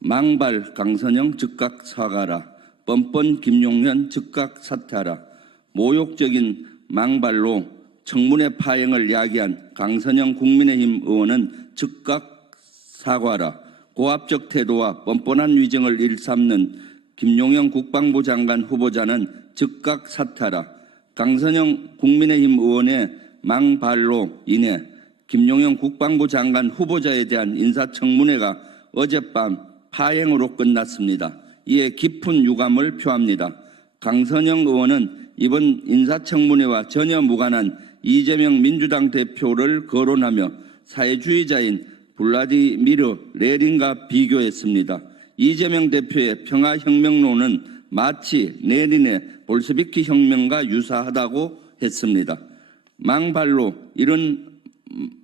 망발 강선영 즉각 사과라. 뻔뻔 김용현 즉각 사퇴하라. 모욕적인 망발로 청문회 파행을 야기한 강선영 국민의힘 의원은 즉각 사과라. 고압적 태도와 뻔뻔한 위증을 일삼는 김용현 국방부 장관 후보자는 즉각 사퇴하라. 강선영 국민의힘 의원의 망발로 인해 김용현 국방부 장관 후보자에 대한 인사청문회가 어젯밤 파행으로 끝났습니다. 이에 깊은 유감을 표합니다. 강선영 의원은 이번 인사청문회와 전혀 무관한 이재명 민주당 대표를 거론하며 사회주의자인 블라디미르 레닌과 비교했습니다. 이재명 대표의 평화혁명론은 마치 레닌의 볼셰비키 혁명과 유사하다고 했습니다. 망발로 이런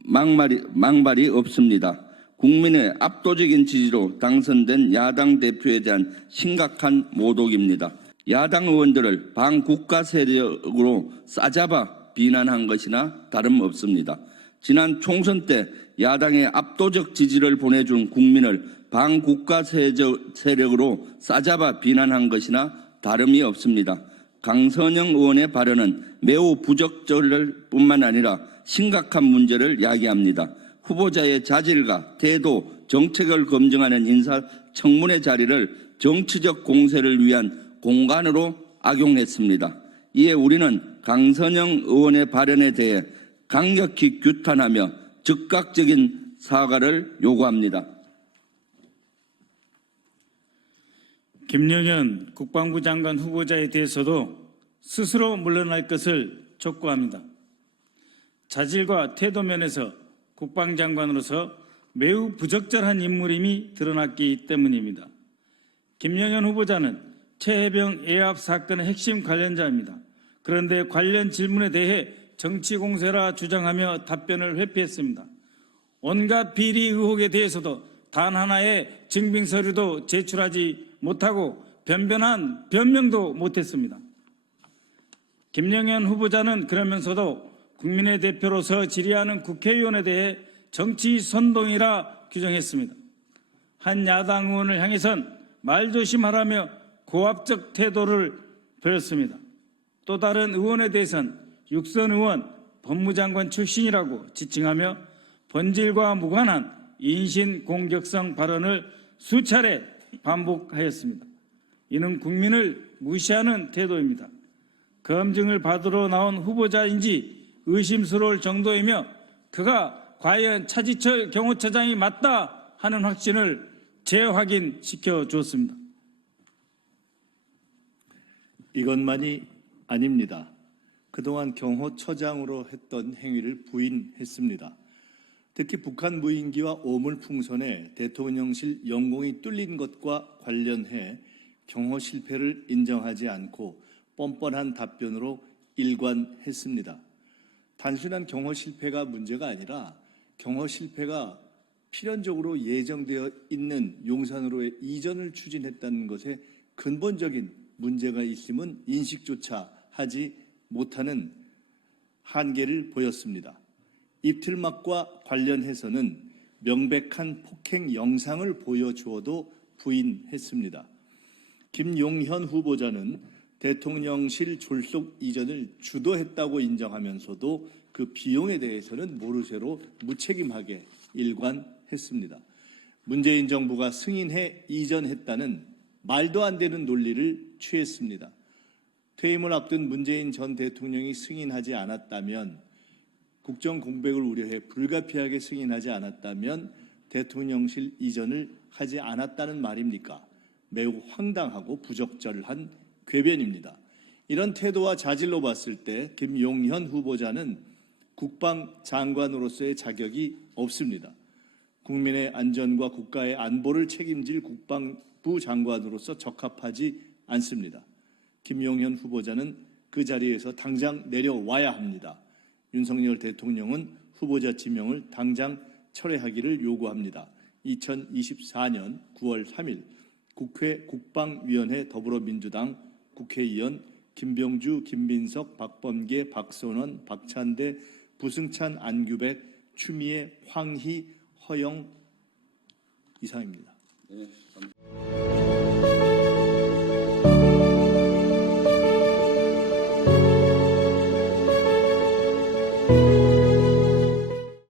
망발이 없습니다. 국민의 압도적인 지지로 당선된 야당 대표에 대한 심각한 모독입니다. 야당 의원들을 반국가 세력으로 싸잡아 비난한 것이나 다름없습니다. 지난 총선 때 야당의 압도적 지지를 보내준 국민을 반국가 세력으로 싸잡아 비난한 것이나 다름이 없습니다. 강선영 의원의 발언은 매우 부적절할 뿐만 아니라 심각한 문제를 야기합니다. 후보자의 자질과 태도, 정책을 검증하는 인사청문회 자리를 정치적 공세를 위한 공간으로 악용했습니다. 이에 우리는 강선영 의원의 발언에 대해 강력히 규탄하며 즉각적인 사과를 요구합니다. 김용현 국방부 장관 후보자에 대해서도 스스로 물러날 것을 촉구합니다. 자질과 태도 면에서 국방장관으로서 매우 부적절한 인물임이 드러났기 때문입니다. 김용현 후보자는 최혜병 애압 사건의 핵심 관련자입니다. 그런데 관련 질문에 대해 정치 공세라 주장하며 답변을 회피했습니다. 온갖 비리 의혹에 대해서도 단 하나의 증빙 서류도 제출하지 못하고 변변한 변명도 못했습니다. 김용현 후보자는 그러면서도 국민의 대표로서 질의하는 국회의원에 대해 정치 선동이라 규정했습니다. 한 야당 의원을 향해선 말조심하라며 고압적 태도를 보였습니다. 또 다른 의원에 대해선 육선 의원, 법무장관 출신이라고 지칭하며 본질과 무관한 인신 공격성 발언을 수차례 반복하였습니다. 이는 국민을 무시하는 태도입니다. 검증을 받으러 나온 후보자인지 의심스러울 정도이며 그가 과연 차지철 경호처장이 맞다 하는 확신을 재확인시켜 주었습니다. 이것만이 아닙니다. 그동안 경호처장으로 했던 행위를 부인했습니다. 특히 북한 무인기와 오물풍선에 대통령실 연공이 뚫린 것과 관련해 경호 실패를 인정하지 않고 뻔뻔한 답변으로 일관했습니다. 단순한 경호 실패가 문제가 아니라 경호 실패가 필연적으로 예정되어 있는 용산으로의 이전을 추진했다는 것에 근본적인 문제가 있음은 인식조차 하지 못하는 한계를 보였습니다. 입틀막과 관련해서는 명백한 폭행 영상을 보여주어도 부인했습니다. 김용현 후보자는 대통령실 졸속 이전을 주도했다고 인정하면서도 그 비용에 대해서는 모르쇠로 무책임하게 일관했습니다. 문재인 정부가 승인해 이전했다는 말도 안 되는 논리를 취했습니다. 퇴임을 앞둔 문재인 전 대통령이 승인하지 않았다면, 국정 공백을 우려해 불가피하게 승인하지 않았다면 대통령실 이전을 하지 않았다는 말입니까? 매우 황당하고 부적절한 궤변입니다. 이런 태도와 자질로 봤을 때 김용현 후보자는 국방장관으로서의 자격이 없습니다. 국민의 안전과 국가의 안보를 책임질 국방부 장관으로서 적합하지 않습니다. 김용현 후보자는 그 자리에서 당장 내려와야 합니다. 윤석열 대통령은 후보자 지명을 당장 철회하기를 요구합니다. 2024년 9월 3일 국회 국방위원회 더불어민주당 국회의원 김병주, 김민석, 박범계, 박선원, 박찬대, 부승찬, 안규백, 추미애, 황희, 허영 이상입니다. 네, 감사합니다.